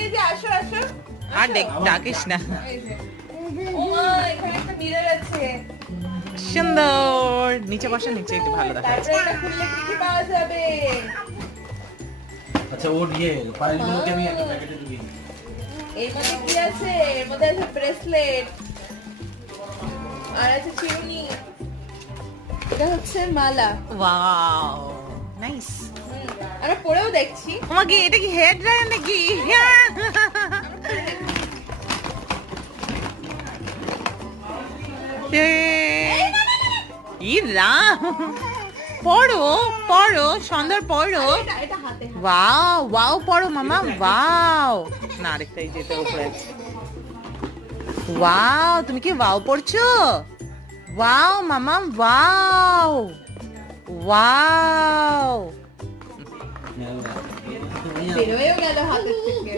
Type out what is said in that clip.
এই যে আসো আসো। আর ডাকিস না। এই যে ও মা, এখানে একটা মিরর আছে। সুন্দর। নিচে বসা, নিচে একটু ভালো দেখা যাচ্ছে। তারপরে এটা খুললে কি কি পাওয়া যাবে? আচ্ছা ওর পায়েলগুলোকে আমি একটা প্যাকেটে ঢুকিয়ে দিই। এর মধ্যে কি আছে? এর মধ্যে আছে ব্রেসলেট আর আছে চিরুনি। এটা হচ্ছে মালা। Wow nice. আমরা পরেও দেখছি। তোমাকে এটা কি হেয়ার ড্রায়ার নাকি? ই রাম, পড়ো পড়ো সুন্দর পড়ো। এটা হাতে ওয়াও ওয়াও পড়ো মামা, ওয়াও। না আরেকটাই যেটা উপরে আছে। ওয়াও, তুমি কি ওয়াও পড়ছো? ওয়াও মামা, ওয়াও ওয়াও। বেরোয়ও গেল হাতের থেকে।